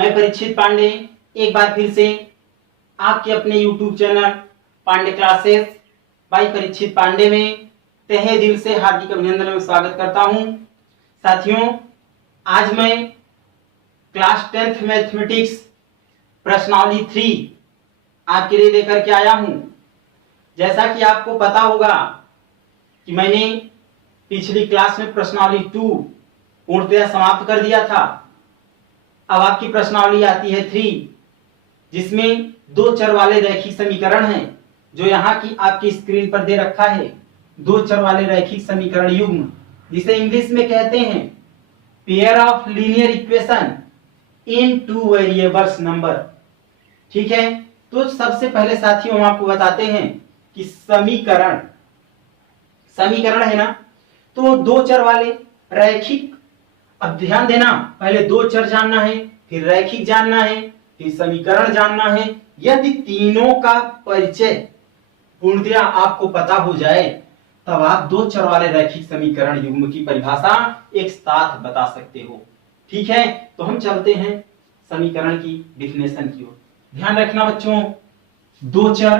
मैं परीक्षित पांडे एक बार फिर से आपके अपने YouTube channel Pandey classes by Parikshit Pandey में तहे दिल से हार्दिक अभिनंदन एवं स्वागत करता हूं। साथियों, आज मैं क्लास 10th मैथमेटिक्स प्रश्नावली 3 आपके लिए लेकर के आया हूं। जैसा कि आपको पता होगा कि मैंने पिछली क्लास में प्रश्नावली 2 पूर्णतः समाप्त कर दिया था। अब आपकी प्रश्नावली आती है 3, जिसमें दो चर वाले रैखिक समीकरण हैं, जो यहाँ की आपकी स्क्रीन पर दे रखा है। दो चर वाले रैखिक समीकरण युग्म, जिसे इंग्लिश में कहते हैं pair of linear equation in two variables number. ठीक है, तो सबसे पहले साथियों हम आपको बताते हैं कि समीकरण है ना, तो दो चर वाले रैखिक। अब ध्यान देना, पहले दो चर जानना है, फिर रैखिक जानना है, फिर समीकरण जानना है। यदि तीनों का परिचय पूर्णतया आपको पता हो जाए, तब आप दो चर वाले रैखिक समीकरण युग्म की परिभाषा एक साथ बता सकते हो। ठीक है, तो हम चलते हैं समीकरण की डिफिनेशन की ओर। ध्यान रखना बच्चों, दो चर,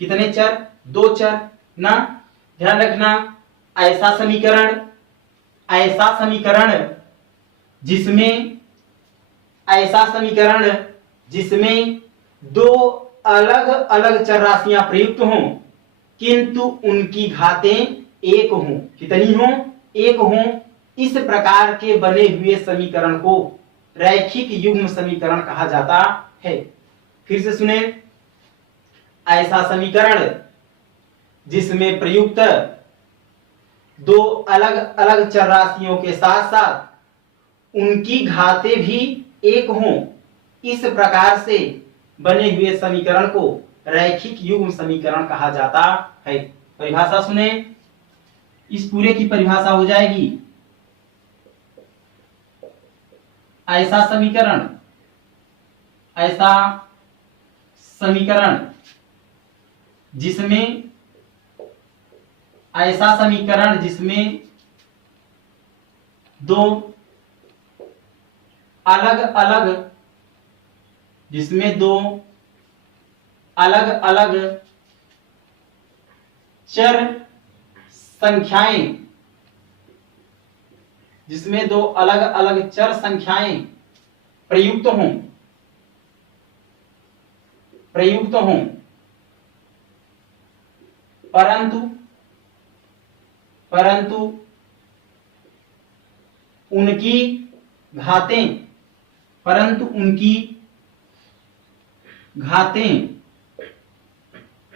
कितने चर? दो चर ना। ध्यान रखना, ऐसा जिसमें दो अलग अलग चर राशियां प्रयुक्त हों, किंतु उनकी घातें एक हों। कितनी हों? एक हों। इस प्रकार के बने हुए समीकरण को रैखिक युग्म समीकरण कहा जाता है। फिर से सुने, ऐसा समीकरण जिसमें प्रयुक्त दो अलग अलग चर राशियों के साथ साथ उनकी घातें भी एक हों, इस प्रकार से बने हुए समीकरण को रैखिक युग्म समीकरण कहा जाता है। परिभाषा सुने, इस पूरे की परिभाषा हो जाएगी, ऐसा समीकरण जिसमें दो अलग अलग चर संख्याएं प्रयुक्त हों, परंतु उनकी घातें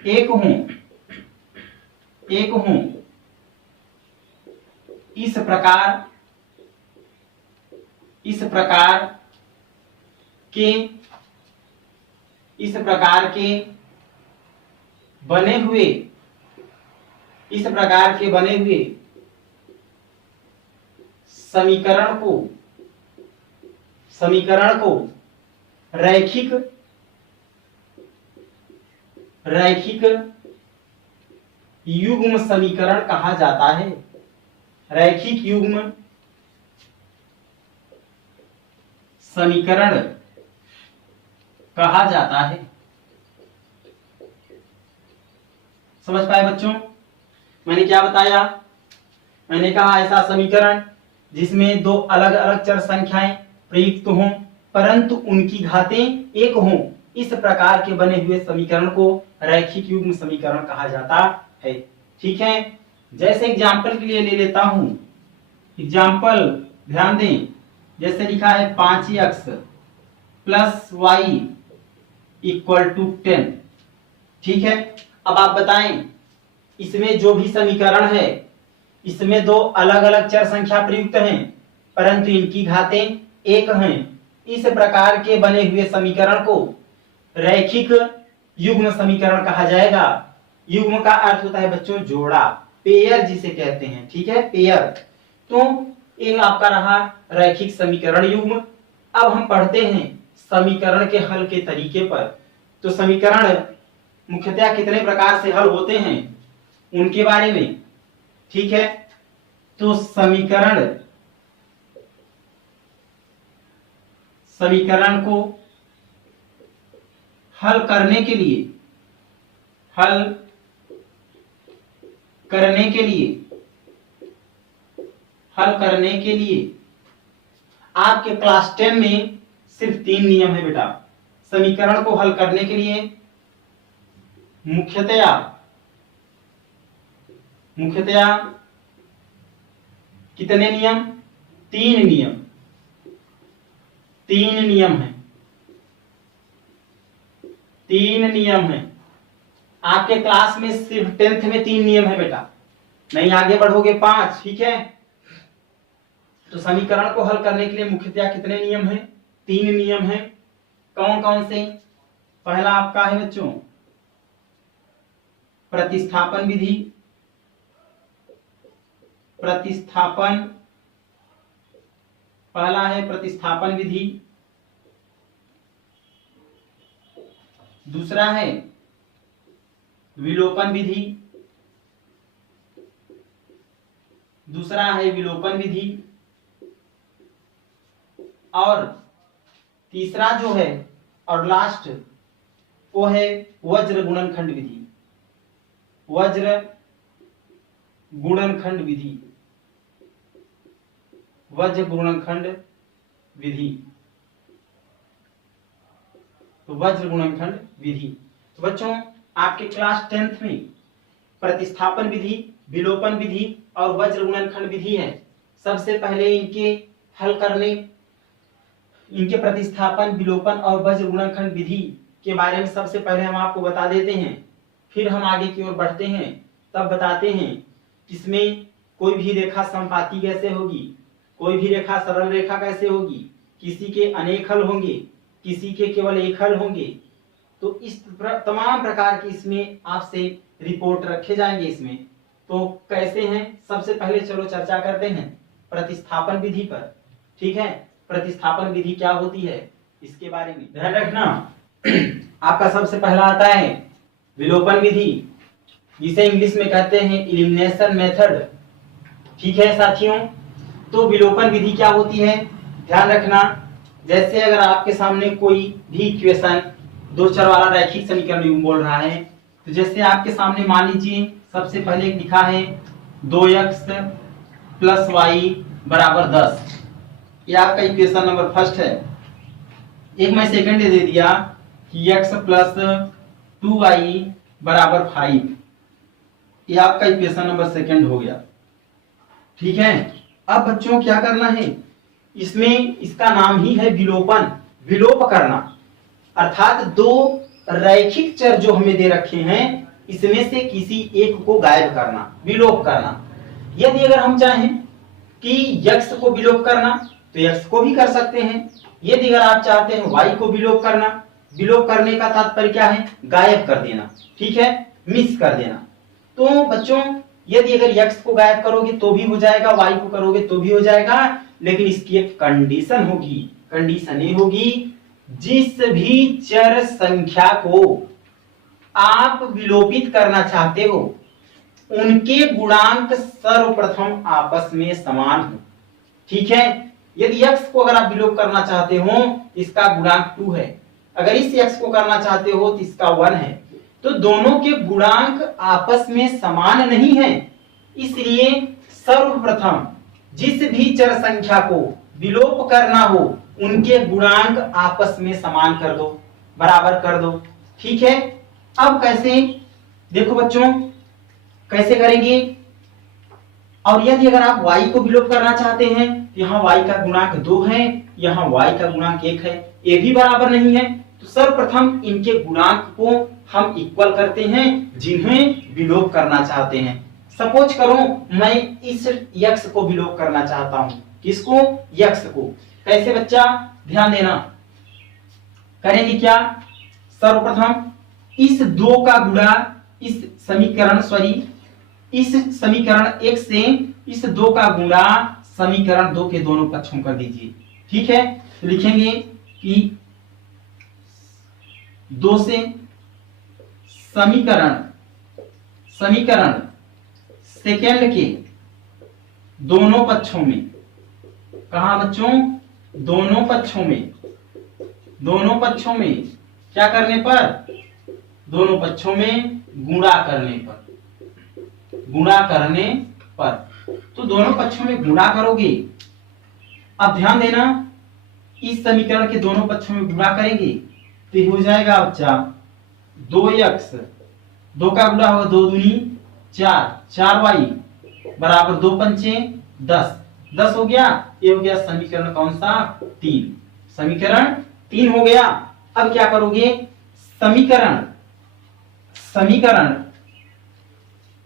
एक हों, इस प्रकार के बने हुए समीकरण को रैखिक युग्म समीकरण कहा जाता है। रैखिक युग्म समीकरण कहा जाता है। समझ पाए बच्चों? मैंने क्या बताया? मैंने कहा ऐसा समीकरण जिसमें दो अलग अलग चर संख्याएं प्रयुक्त हों, परंतु उनकी घातें एक हों, इस प्रकार के बने हुए समीकरण को रैखिक युग्म समीकरण कहा जाता है। ठीक है, जैसे एग्जाम्पल के लिए ले लेता हूं। एग्जाम्पल ध्यान दें, जैसे लिखा है 5x + y = 10। ठीक है, अब आप बताएं, इसमें जो भी समीकरण है, इसमें दो अलग अलग चर संख्या प्रयुक्त हैं, परंतु इनकी घातें एक हैं। इस प्रकार के बने हुए समीकरण को रैखिक युग्म समीकरण कहा जाएगा। युग्म का अर्थ होता है बच्चों जोड़ा, पेयर जिसे कहते हैं। ठीक है, पेयर। तो ये आपका रहा रैखिक समीकरण युग्म। अब हम पढ़ते हैं समीकरण के हल के तरीके पर। तो समीकरण मुख्यतः कितने प्रकार से हल होते हैं उनके बारे में। ठीक है, तो समीकरण को हल करने के लिए आपके क्लास 10 में सिर्फ 3 नियम है बेटा। समीकरण को हल करने के लिए मुख्यतया कितने नियम? 3 नियम। 3 नियम है। 3 नियम है। आपके क्लास में सिर्फ 10th में 3 नियम है बेटा, नहीं आगे बढ़ोगे 5। ठीक है, तो समीकरण को हल करने के लिए मुख्यतया कितने नियम हैं? 3 नियम हैं। कौन कौन से? पहला आपका है बच्चों प्रतिस्थापन विधि। पहला है प्रतिस्थापन विधि। दूसरा है विलोपन विधि। और तीसरा जो है और लास्ट वो है वज्र गुणनखंड विधि। तो बच्चों आपके क्लास 10th में प्रतिस्थापन विधि, विलोपन विधि और वज्र गुणनखंड विधि है। सबसे पहले इनके प्रतिस्थापन, विलोपन और वज्र गुणनखंड विधि के बारे में सबसे पहले हम आपको बता देते हैं, फिर हम आगे की ओर बढ़ते हैं। तब बताते हैं इसमें कोई भी रेखा समपाती कैसे होगी, कोई भी रेखा सरल रेखा कैसे होगी, किसी के अनेक हल होंगे, किसी के केवल एक हल होंगे। तो इस तमाम प्रकार की इसमें आपसे रिपोर्ट रखे जाएंगे। इसमें तो कैसे हैं, सबसे पहले चलो चर्चा करते हैं प्रतिस्थापन विधि पर। ठीक है, प्रतिस्थापन विधि क्या होती है इसके बारे में ध्यान रखना। आपका सबसे पहला आता है विलोपन विधि, जिसे इंग्लिश में कहते हैं एलिमिनेशन मेथड। ठीक है साथियों, तो विलोपन विधि क्या होती है ध्यान रखना। जैसे अगर आपके सामने कोई भी इक्वेशन, 2 चर वाला रैखिक समीकरण बोल रहा है, तो जैसे आपके सामने मान लीजिए सबसे पहले लिखा है 2x + y = 10। ये आपका इक्वेशन नंबर फर्स्ट है। एक मैं सेकंड दे दिया कि x + 2y = 5। ये आपका इक्वेशन नंबर सेकंड हो गया। ठीक है, अब बच्चों क्या करना है, इसमें इसका नाम ही है विलोपन, विलोप करना। अर्थात 2 रैखिक चर जो हमें दे रखे हैं, इसमें से किसी एक को गायब करना, विलोप करना। यदि अगर हम चाहें कि x को विलोप करना तो x को भी कर सकते हैं। यदि अगर आप चाहते हैं y को विलोप करना, विलोप करने का तात्पर्य क्या है, गायब कर देना। ठीक है, मिस कर देना। तो बच्चों यदि अगर x को गायब करोगे तो भी हो जाएगा, y को करोगे तो भी हो जाएगा, लेकिन इसकी एक कंडीशन होगी। कंडीशन ये होगी, जिस भी चर संख्या को आप विलोपित करना चाहते हो उनके गुणांक सर्वप्रथम आपस में समान हो। ठीक है, यदि x को अगर आप विलोप करना चाहते हो इसका गुणांक 2 है, अगर इस x को करना चाहते हो तो इसका 1 है, तो दोनों के गुणांक आपस में समान नहीं है। इसलिए सर्वप्रथम जिस भी चर संख्या को विलोप करना हो उनके गुणांक आपस में समान कर दो, बराबर कर दो। ठीक है, अब कैसे, देखो बच्चों कैसे करेंगे। और यदि अगर आप y को विलोप करना चाहते हैं तो यहाँ y का गुणांक 2 है, यहाँ y का गुणांक 1 है, ये भी बराबर नहीं है। तो सर्वप्रथम इनके गुणांक को हम इक्वल करते हैं जिन्हें विलोप करना चाहते हैं। सपोज करो मैं इस x को विलोप करना चाहता हूं, किसको, x को। कैसे बच्चा, ध्यान देना, करेंगे क्या, सर्वप्रथम इस 2 का गुणा इस समीकरण 1 से इस 2 का गुणा समीकरण 2 के दोनों पक्षों कर दीजिए। ठीक है, तो लिखेंगे कि 2 से समीकरण सेकेंड के दोनों पक्षों में, कहा बच्चों, दोनों पक्षों में दोनों पक्षों में क्या करने पर, दोनों पक्षों में गुणा करने पर, गुणा करने पर। तो दोनों पक्षों में गुणा करोगे। अब ध्यान देना, इस समीकरण के दोनों पक्षों में गुणा करेंगे तो ये हो जाएगा बच्चा 2x, 2 का गुणा होगा 2 दूनी 4, 4y बराबर 2 पंचे 10, 10 हो गया। ये हो गया समीकरण कौन सा, 3, समीकरण 3 हो गया। अब क्या करोगे, समीकरण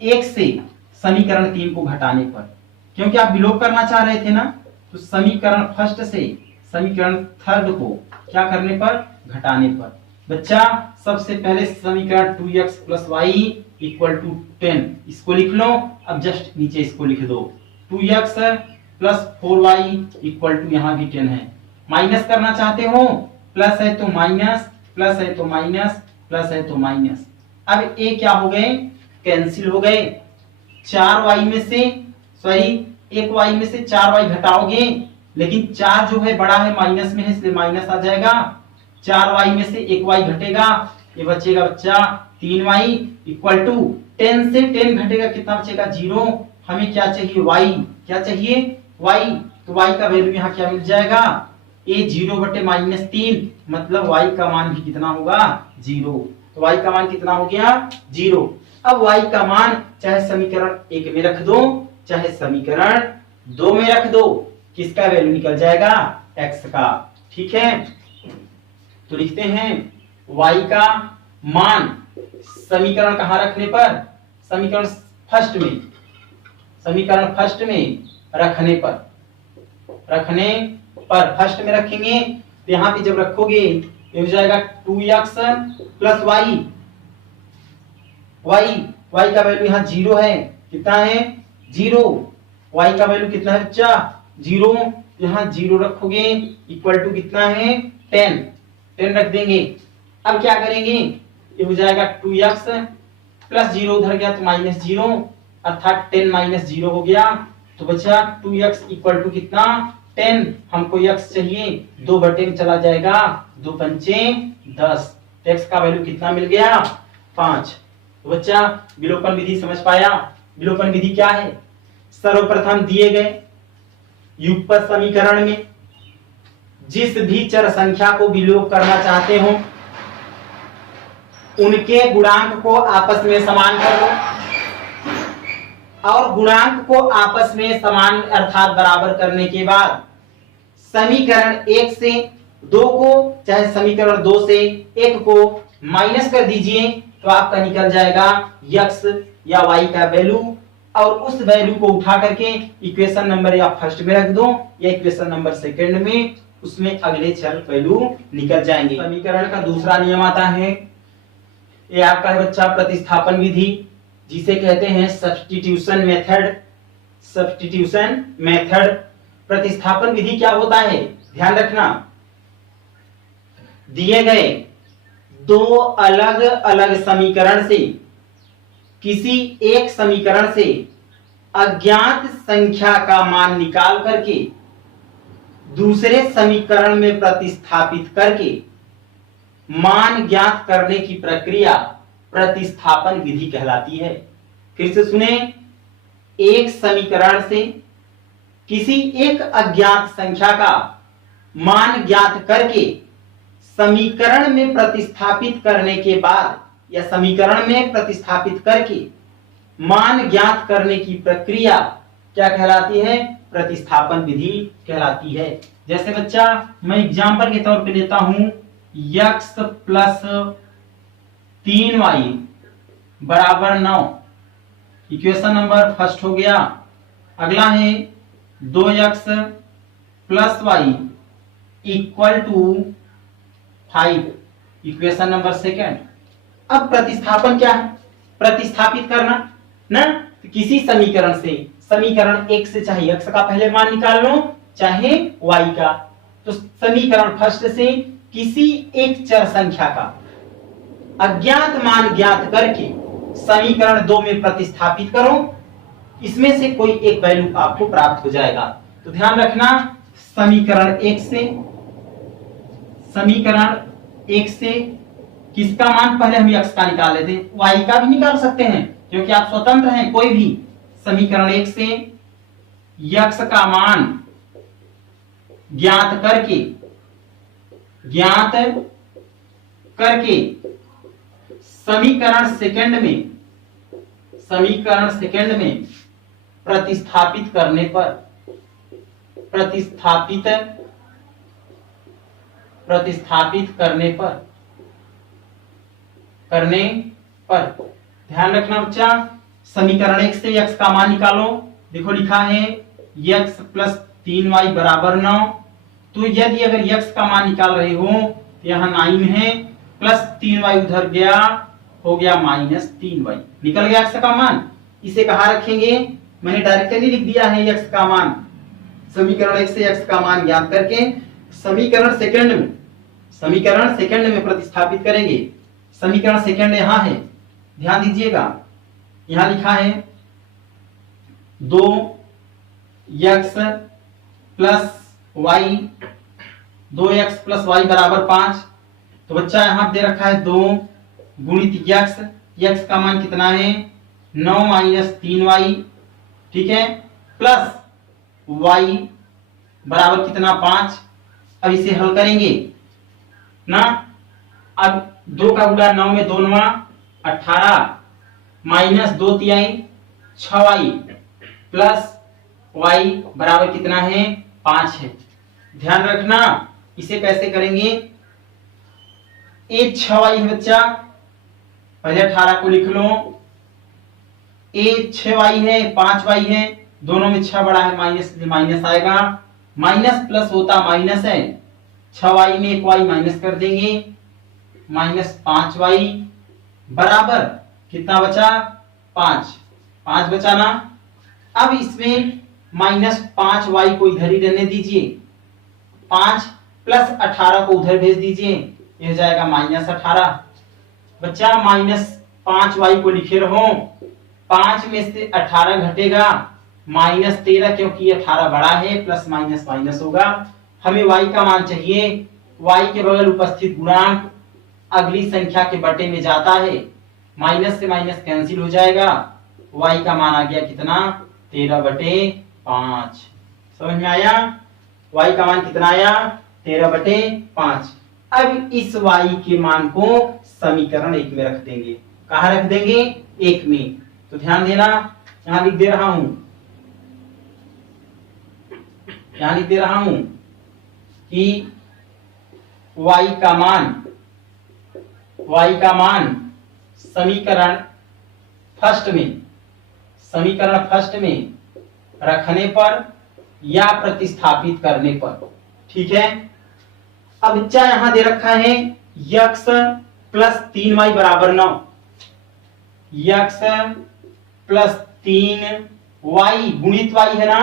1 से समीकरण 3 को घटाने पर, क्योंकि आप विलोप करना चाह रहे थे ना, तो समीकरण फर्स्ट से समीकरण थर्ड को क्या करने पर, घटाने पर। बच्चा सबसे पहले समीकरण 2x + y = 10 इसको लिख लो। अब जस्ट नीचे इसको लिख दो, 2x + 4y = यहाँ भी 10 है। माइनस करना चाहते हो, प्लस है तो माइनस, प्लस है तो माइनस, प्लस है तो माइनस। अब ये क्या हो गए, कैंसिल हो गए। 4y में से सॉरी 1y में से 4y घटाओगे, लेकिन 4 जो है बड़ा है, माइनस में है, इसलिए माइनस आ जाएगा। 4y में से 1y घटेगा, ये बचेगा बच्चा 3y = 10 से 10 घटेगा, कितना बचेगा, 0। हमें क्या चाहिए, y, क्या चाहिए, y। तो y का वैल्यू यहाँ क्या मिल जाएगा, a 0/-3, मतलब y का मान भी कितना होगा, 0। तो y का मान कितना हो गया, 0। अब y का मान चाहे समीकरण 1 में रख दो, चाहे समीकरण 2 में रख दो, किसका वैल्यू निकल जाएगा, x का। ठीक है, तो लिखते हैं y का मान समीकरण कहां रखने पर, समीकरण फर्स्ट में, समीकरण फर्स्ट में रखने पर, रखने पर फर्स्ट में रखेंगे तो यहाँ पे जब रखोगे ये हो जाएगा 2x + y, y का वैल्यू यहाँ 0 है, कितना है, 0। y का वैल्यू कितना है बच्चा, 0। यहाँ 0 रखोगे = कितना है, 10, 10 रख देंगे। अब क्या करेंगे, ये हो जाएगा 2x + 0 उधर गया तो -0, अर्थात 10 - 0 हो गया। तो बचा 2x = कितना, 10। हमको x चाहिए, 2/10 में चला जाएगा, 2 पंचे 10, तो x का वैल्यू कितना मिल गया, 5। तो बच्चा विलोपन विधि समझ पाया। विलोपन विधि क्या है, सर्वप्रथम दिए गए युगपत समीकरण में जिस भी चर संख्या को विलोप करना चाहते हो उनके गुणांक को आपस में समान कर दो, और गुणांक को आपस में समान अर्थात बराबर करने के बाद समीकरण 1 से 2 को चाहे समीकरण 2 से 1 को माइनस कर दीजिए, तो आपका निकल जाएगा x या y का वैल्यू, और उस वैल्यू को उठा करके इक्वेशन नंबर या फर्स्ट में रख दो या इक्वेशन नंबर सेकंड में, उसमें अगले चर वैल्यू निकल जाएंगे। समीकरण का दूसरा नियम आता है, ये आपका है बच्चा प्रतिस्थापन विधि, जिसे कहते हैं सब्स्टिट्यूशन मेथड। सब्स्टिट्यूशन मेथड, प्रतिस्थापन विधि क्या होता है, ध्यान रखना, दिए गए दो अलग अलग समीकरण से किसी एक समीकरण से अज्ञात संख्या का मान निकाल करके दूसरे समीकरण में प्रतिस्थापित करके मान ज्ञात करने की प्रक्रिया प्रतिस्थापन विधि कहलाती है। फिर से सुने, एक समीकरण से किसी एक अज्ञात संख्या का मान ज्ञात करके समीकरण में प्रतिस्थापित करने के बाद या समीकरण में प्रतिस्थापित करके मान ज्ञात करने की प्रक्रिया क्या कहलाती है, प्रतिस्थापन विधि कहलाती है। जैसे बच्चा मैं एग्जांपल के तौर पे लेता हूं, x + 3y = 9, equation number first हो गया। अगला है 2x + y = 5, equation number second. अब प्रतिस्थापन क्या है, प्रतिस्थापित करना ना, तो किसी समीकरण से समीकरण 1 से चाहे x का पहले मान निकाल लो चाहे y का, तो समीकरण फर्स्ट से किसी एक चर संख्या का अज्ञात मान ज्ञात करके समीकरण 2 में प्रतिस्थापित करो, इसमें से कोई एक वैल्यू आपको प्राप्त हो जाएगा। तो ध्यान रखना, समीकरण 1 से समीकरण 1 से किसका मान पहले हम x का निकाल लेते हैं, y का भी निकाल सकते हैं क्योंकि आप स्वतंत्र हैं। कोई भी समीकरण 1 से x का मान ज्ञात करके समीकरण सेकंड में प्रतिस्थापित करने पर ध्यान रखना बच्चा, समीकरण 1 से x का मान निकालो। देखो लिखा है x प्लस 3y बराबर 9। तो यदि अगर x का मान निकाल रहे हो तो यहाँ 9 है, प्लस 3y उधर गया, हो गया माइनस 3y, निकल गया x का मान। इसे कहाँ रखेंगे, मैंने डायरेक्टली लिख दिया है x का मान। समीकरण 1 से x का मान ज्ञात करके समीकरण सेकंड में प्रतिस्थापित करेंगे। समीकरण सेकंड यहाँ है, ध्यान दीजिएगा, यहाँ लिखा है 2x प्लस y बराबर 5। तो बच्चा यहाँ दे रखा है 2 गुणित x का मान कितना है 9 माइनस 3y, ठीक है, प्लस y बराबर कितना 5। अब इसे हल करेंगे ना। अब 2 का गुणा 9 में 2 9 18 माइनस 2 तिहाई 6y प्लस y बराबर कितना है 5 है। ध्यान रखना इसे कैसे करेंगे, ये 6y है बच्चा, पहले 18 को लिख लो, ये 6y है 5y है, दोनों में 6 बड़ा है, माइनस माइनस आएगा, माइनस प्लस होता माइनस है, 6y में 1y माइनस कर देंगे, माइनस 5y बराबर कितना बचा 5 बचा ना। अब इसमें माइनस 5y को इधर ही रहने दीजिए, 5 प्लस 18 को उधर भेज दीजिए, ये हो जाएगा माइनस 18। बच्चा माइनस 5y को लिखे रहो, 5 में से 18 घटेगा माइनस 13, क्योंकि 18 बड़ा है, प्लस माइनस माइनस होगा। हमें y का मान चाहिए, y के बगल उपस्थित गुणांक अगली संख्या के बटे में जाता है, माइनस से माइनस कैंसिल हो जाएगा, y का मान आ गया कितना 13/5। समझ में आया, y का मान कितना आया 13/5। अब इस y के मान को समीकरण 1 में रख देंगे। कहाँ रख देंगे 1 में, तो ध्यान देना, यहां लिख दे रहा हूं, कि y का मान समीकरण फर्स्ट में रखने पर या प्रतिस्थापित करने पर, ठीक है। अब बच्चा यहां दे रखा है x प्लस 3y बराबर 9, x प्लस 3y गुणित y है ना,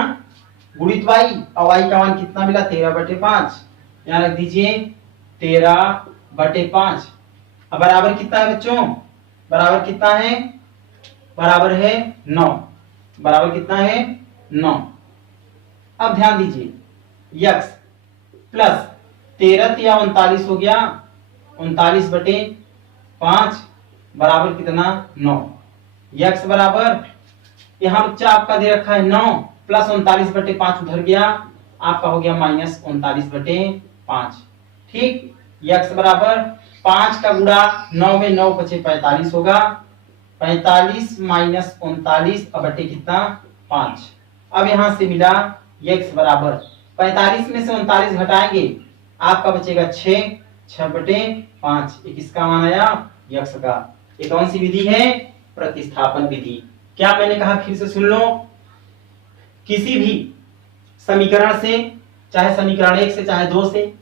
गुणित y, और y का मान कितना मिला 13/5, यहां रख दीजिए 13/5। अब बराबर कितना है बच्चों, बराबर कितना है, बराबर है 9, बराबर कितना है 9। अब ध्यान दीजिए x प्लस 13 या 39 हो गया, 39/5 बराबर कितना 9। x बराबर यहां बच्चा आपका दे रखा है 9 प्लस 39/5 उधर गया, आपका हो गया माइनस 39/5, ठीक। x बराबर 5 का गुणा 9 में 9 बचे 45 होगा, 45 माइनस 39 बटे कितना 5। अब यहां से मिला x बराबर 45 में से 39 घटाएंगे, आपका बचेगा 6/5। किसका मान आया x का। ये कौन सी विधि है, प्रतिस्थापन विधि। क्या मैंने कहा फिर से सुन लो, किसी भी समीकरण से, चाहे समीकरण 1 से चाहे 2 से,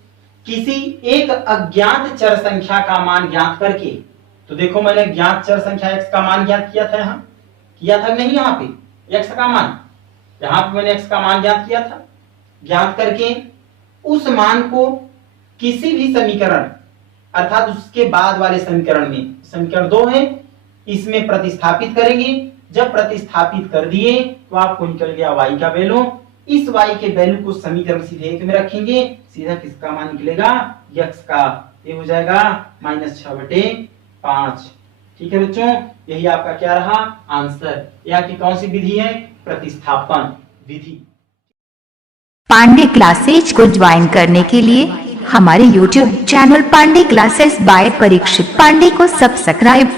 किसी एक अज्ञात चर संख्या का मान ज्ञात करके, तो देखो मैंने ज्ञात चर संख्या x का मान ज्ञात किया था, यहाँ किया था नहीं, यहाँ पे x का मान, यहाँ पे मैंने x का मान ज्ञात किया था, ज्ञात करके उस मान को किसी भी समीकरण अर्थात उसके बाद वाले समीकरण में, समीकरण 2 है, इसमें प्रतिस्थापित करेंगे। जब प्रतिस्थापित कर दिए तो आपको निकल गया y का वैल्यू इस y के वैल्यू को समीकरण सीधे एक में रखेंगे, सीधा किसका मान निकलेगा, x का, ये हो जाएगा -6/5। ठीक है बच्चों, यही आपका क्या रहा आंसर। यह आपकी कौन सी विधि है, प्रतिस्थापन विधि। पांडे क्लासेज को ज्वाइन करने के लिए हमारे YouTube channel Pandey classes by Parikshit Pandey को सब्सक्राइब